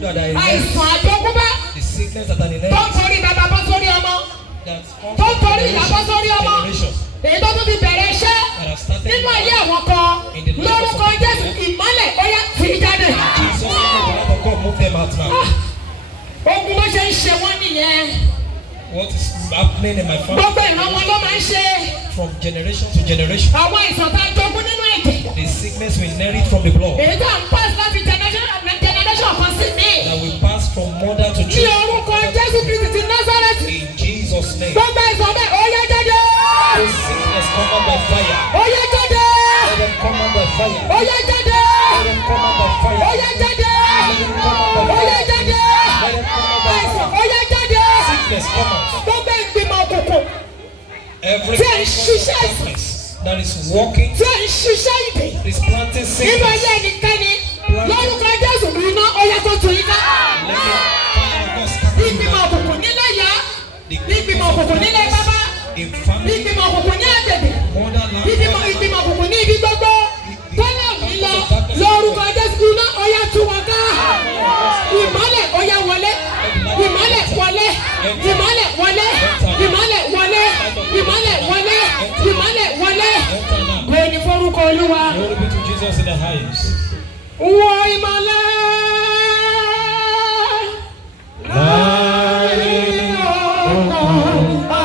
that are àìsàn àjogúnbá. the sickness that are in tó ń torí bàbá bọ́ sórí ọmọ. that tó ń torí ìyá bọ́ sórí ọmọ. generations èyí tó tún ti bẹ̀rẹ̀ iṣẹ́ that have started nínú ayé àwọn kan lórúkọ Jésù ìmọ́lẹ̀ ó yá tì í jáde. Jesus, the light of God, move them out now. Ogun bó ṣe ń ṣe wọ́n nìyẹn. What is happening in my family? Gbogbo ìran wọn ló máa ń ṣe. From generation to generation. Àwọn àìsàn tá a jogún nínú ẹ̀jẹ̀. The sickness we inherit from the blood. Èyí tá à ń pass láti generation kan sí mi. That we pass from mother to Ní children. orúkọ Jésù Kristi ti Násárẹ́tì. In Jesus' name. Gbogbo àìsàn bẹ́ẹ̀ ó yá jáde. Those sickness come out by fire. Ó yá jáde. Let them come out by fire. Ó yá jáde. Let them come out by fire. Ó yá jáde. Let them come out by Ó fire. yá jáde. Let them come out by Àìsàn fire. ó yá jáde. Sickness come out. Gbogbo ìgbìmọ̀ òkùnkùn Every tí ẹ̀ ń ṣiṣẹ́ ìsìn. darkness that is walking Tí ẹ̀ ń ṣiṣẹ́ ìbí. is planting Nínú sickness. ayé ẹnikẹ́ni lórúkọ Jésù iná ó yá tó tún yín ká. Let the fire of God scatter you Ìgbìmọ̀ now. òkùnkùn nílé ìyá. The Ìgbìmọ̀ òkùnkùn nílé bàbá. in family, Ìgbìmọ̀ òkùnkùn ní àgbègbè. motherland, Ìgbìmọ̀ òkùnkùn ní ibi gbogbo. Tọ́lá mi lọ lórúkọ Jésù iná ó yá tú wọn ká. Ìmọ́lẹ̀ ó yá wọlé. Ìmọ́lẹ̀ wọlé. Ìmọ́lẹ̀ wọlé. Ìmọ́lẹ̀ wọlé. Ìmọ́lẹ̀ wọlé. Ìmọ́lẹ̀ wọlé. Gbé ní forúkọ Olúwa. glory be to Jesus in the highest. Wọ ìmọ́lẹ̀. Láyé ọ̀kan